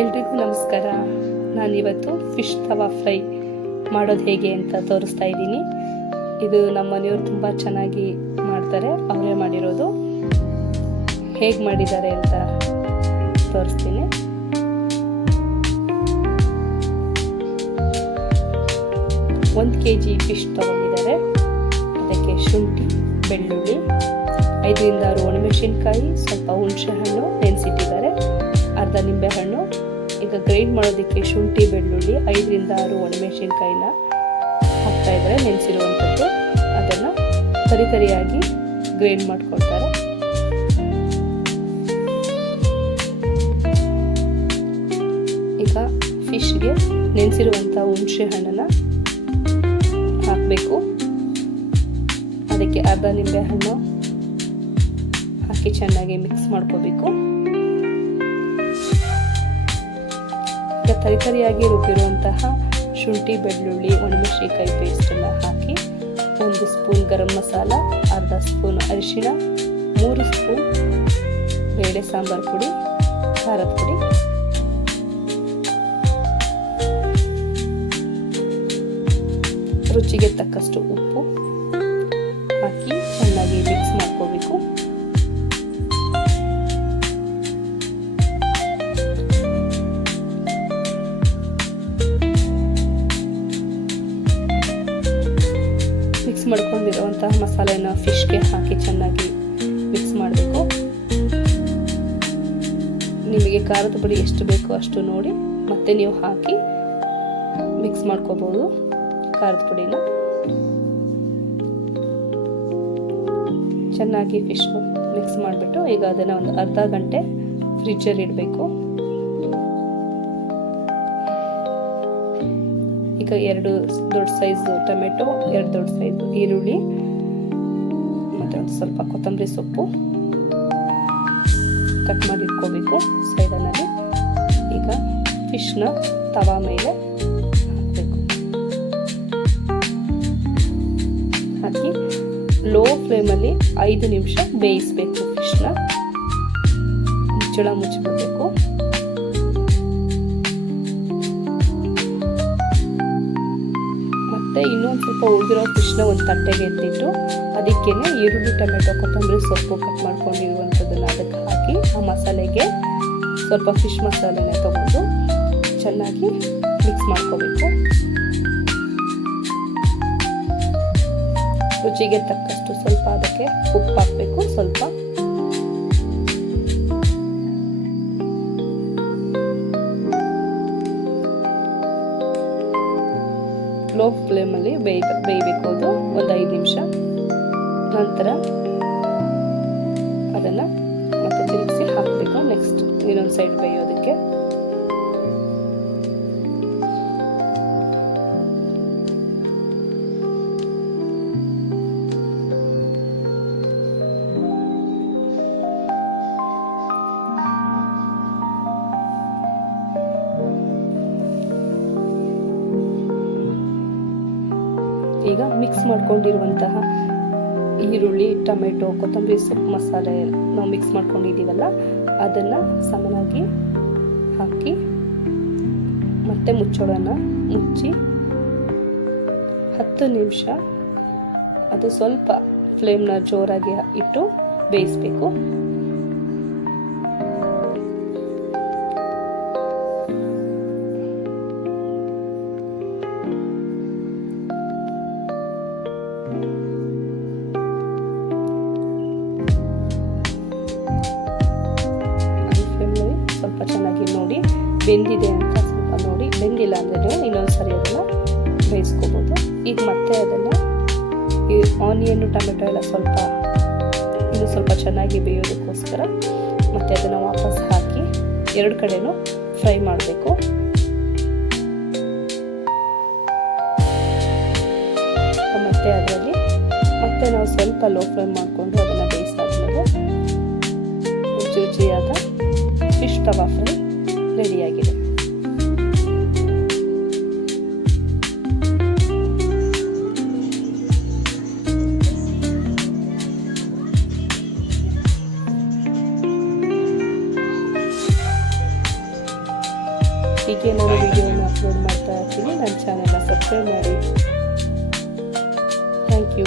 ಎಲ್ರಿಗೂ ನಮಸ್ಕಾರ. ನಾನಿವತ್ತು ಫಿಶ್ ತವಾ ಫ್ರೈ ಮಾಡೋದು ಹೇಗೆ ಅಂತ ತೋರಿಸ್ತಾ ಇದ್ದೀನಿ. ಇದು ನಮ್ಮ ಮನೆಯವರು ತುಂಬ ಚೆನ್ನಾಗಿ ಮಾಡ್ತಾರೆ, ಅವರೇ ಮಾಡಿರೋದು. ಹೇಗೆ ಮಾಡಿದ್ದಾರೆ ಅಂತ ತೋರಿಸ್ತೀನಿ. ಒಂದು kg ಫಿಶ್ ತಗೊಂಡಿದ್ದಾರೆ. ಅದಕ್ಕೆ ಶುಂಠಿ, ಬೆಳ್ಳುಳ್ಳಿ, 5 ರಿಂದ 6 ಒಣಮೆಣಸಿನ್ಕಾಯಿ, ಸ್ವಲ್ಪ ಹುಣಸೆ ಹಣ್ಣು ನೆನೆಸಿಟ್ಟಿದ್ದಾರೆ, ಅರ್ಧ ನಿಂಬೆ ಹಣ್ಣು. ಈಗ ಗ್ರೈಂಡ್ ಮಾಡೋದಕ್ಕೆ ಶುಂಠಿ, ಬೆಳ್ಳುಳ್ಳಿ, 5 ರಿಂದ 6 ಒಣಮೆಣಸಿನ್ಕಾಯಿನ ಹಾಕ್ತಾ ಇದ್ದಾರೆ, ನೆನೆಸಿರುವಂಥದ್ದು. ಅದನ್ನು ತರಿಯಾಗಿ ಗ್ರೈಂಡ್ ಮಾಡ್ಕೊಳ್ತಾರೆ. ಈಗ ಫಿಶ್ಗೆ ನೆನೆಸಿರುವಂಥ ಹುಣಸೆ ಹಣ್ಣನ್ನು ಹಾಕಬೇಕು. ಅದಕ್ಕೆ ಅರ್ಧ ನಿಂಬೆ ಹಣ್ಣು ಹಾಕಿ ಚೆನ್ನಾಗಿ ಮಿಕ್ಸ್ ಮಾಡ್ಕೋಬೇಕು. ಈಗ ತರಿಯಾಗಿ ರುಬ್ಬಿರುವಂತಹ ಶುಂಠಿ, ಬೆಳ್ಳುಳ್ಳಿ, ಒಣಮೆಣಸಿನಕಾಯಿ ಪೇಸ್ಟನ್ನು ಹಾಕಿ 1 ಸ್ಪೂನ್ ಗರಂ ಮಸಾಲ, ಅರ್ಧ ಸ್ಪೂನ್ ಅರಿಶಿಣ, 3 ಸ್ಪೂನ್ ಬೇಳೆ ಸಾಂಬಾರು ಪುಡಿ, ಖಾರದ ಪುಡಿ, ರುಚಿಗೆ ತಕ್ಕಷ್ಟು ಉಪ್ಪು ಹಾಕಿ ಚೆನ್ನಾಗಿ ಮಿಕ್ಸ್ ಮಾಡ್ಕೋಬೇಕು. ಮಿಕ್ಸ್ ಮಾಡ್ಕೊಂಡಿರುವಂತಹ ಮಸಾಲೆನ ಫಿಶ್ಗೆ ಹಾಕಿ ಚೆನ್ನಾಗಿ ಮಿಕ್ಸ್ ಮಾಡಬೇಕು. ನಿಮಗೆ ಖಾರದ ಪುಡಿ ಎಷ್ಟು ಬೇಕೋ ಅಷ್ಟು ನೋಡಿ ಮತ್ತೆ ನೀವು ಹಾಕಿ ಮಿಕ್ಸ್ ಮಾಡ್ಕೋಬಹುದು ಖಾರದ ಪುಡಿನ. ಚೆನ್ನಾಗಿ ಫಿಶ್ ಮಿಕ್ಸ್ ಮಾಡಿಬಿಟ್ಟು ಈಗ ಅದನ್ನು ಒಂದು ಅರ್ಧ ಗಂಟೆ ಫ್ರಿಜ್ಜಲ್ಲಿ ಇಡಬೇಕು. ಈಗ 2 ದೊಡ್ಡ ಸೈಜ್ ಟೊಮೆಟೊ, 2 ದೊಡ್ಡ ಸೈಜ್ ಈರುಳ್ಳಿ ಮತ್ತು ಒಂದು ಸ್ವಲ್ಪ ಕೊತ್ತಂಬರಿ ಸೊಪ್ಪು ಕಟ್ ಮಾಡಿ ಇಟ್ಕೋಬೇಕು ಸೈಡಲ್ಲಿ. ಈಗ ಫಿಶ್ನ ತವಾ ಮೇಲೆ ಹಾಕಬೇಕು. ಹಾಕಿ ಲೋ ಫ್ಲೇಮಲ್ಲಿ 5 ನಿಮಿಷ ಬೇಯಿಸಬೇಕು. ಫಿಶ್ನ ಮುಚ್ಚಳ ಮುಚ್ಚಿಬಿಡಬೇಕು. ಮತ್ತೆ ಇನ್ನೊಂದು ಸ್ವಲ್ಪ ಉಳಿದಿರೋ ಫಿಶ್ನ ಒಂದು ತಟ್ಟೆಗೆ ಎತ್ತಿಟ್ಟು ಅದಕ್ಕೇನೆ ಈರುಳ್ಳಿ, ಟೊಮೆಟೊ, ಕೊತ್ತಂಬರಿ ಸೊಪ್ಪು ಕಟ್ ಮಾಡ್ಕೊಂಡಿರುವಂಥದ್ದನ್ನ ಅದಕ್ಕೆ ಹಾಕಿ ಆ ಮಸಾಲೆಗೆ ಸ್ವಲ್ಪ ಫಿಶ್ ಮಸಾಲೆನ ತಗೊಂಡು ಚೆನ್ನಾಗಿ ಮಿಕ್ಸ್ ಮಾಡ್ಕೋಬೇಕು. ರುಚಿಗೆ ತಕ್ಕಷ್ಟು ಸ್ವಲ್ಪ ಅದಕ್ಕೆ ಉಪ್ಪು ಹಾಕಬೇಕು. ಸ್ವಲ್ಪ ಲೋ ಫ್ಲೇಮಲ್ಲಿ ಬೇಯಬೇಕು. ಅದು ಒಂದು 5 ನಿಮಿಷ. ನಂತರ ಅದನ್ನು ಮತ್ತೆ ತಿರುಗಿಸಿ ಹಾಕಬೇಕು. ನೆಕ್ಸ್ಟ್ ಇನ್ನೊಂದು ಸೈಡ್ ಬೇಯೋದಕ್ಕೆ. ಈಗ ಮಿಕ್ಸ್ ಮಾಡ್ಕೊಂಡಿರುವಂತಹ ಈರುಳ್ಳಿ, ಟೊಮೆಟೊ, ಕೊತ್ತಂಬರಿ ಸೊಪ್ಪು ಮಸಾಲೆ ನಾವು ಮಿಕ್ಸ್ ಮಾಡ್ಕೊಂಡಿದ್ದೀವಲ್ಲ ಅದನ್ನು ಸಮನಾಗಿ ಹಾಕಿ ಮತ್ತೆ ಮುಚ್ಚಳನ ಮುಚ್ಚಿ 10 ನಿಮಿಷ ಅದು ಸ್ವಲ್ಪ ಫ್ಲೇಮ್ನ ಜೋರಾಗಿ ಇಟ್ಟು ಬೇಯಿಸಬೇಕು. ಸ್ವಲ್ಪ ಚೆನ್ನಾಗಿ ನೋಡಿ ಬೆಂದಿದೆ ಅಂತ ಸ್ವಲ್ಪ ನೋಡಿ, ಬೆಂದಿಲ್ಲ ಅಂದರೆ ಇನ್ನೊಂದು ಸರಿ ಅದನ್ನು ಬೇಯಿಸ್ಕೋಬೋದು. ಈಗ ಮತ್ತೆ ಅದನ್ನು ಈ ಆನಿಯನ್ನು, ಟೊಮೆಟೊ ಎಲ್ಲ ಇನ್ನೂ ಸ್ವಲ್ಪ ಚೆನ್ನಾಗಿ ಬೇಯೋದಕ್ಕೋಸ್ಕರ ಮತ್ತೆ ಅದನ್ನು ವಾಪಸ್ ಹಾಕಿ 2 ಕಡೆನೂ ಫ್ರೈ ಮಾಡಬೇಕು. ಮತ್ತೆ ಅದರಲ್ಲಿ ಮತ್ತೆ ನಾವು ಸ್ವಲ್ಪ ಲೋ ಫ್ರೈ ಮಾಡಿಕೊಂಡು ಅದನ್ನು ಬೇಯಿಸಾದ್ಮೇಲೆ ರುಚಿಯಾದ ಫಿಶ್ ತವಾ ಫ್ರೈ ರೆಡಿಯಾಗಿದೆ. ಹೀಗೆ ನಾನು ವಿಡಿಯೋನ ಅಪ್ಲೋಡ್ ಮಾಡ್ತಾ ಇರ್ತೀನಿ. ನನ್ನ ಚಾನೆಲ್ನ ಸಬ್ಸ್ಕ್ರೈಬ್ ಮಾಡಿ. Thank you.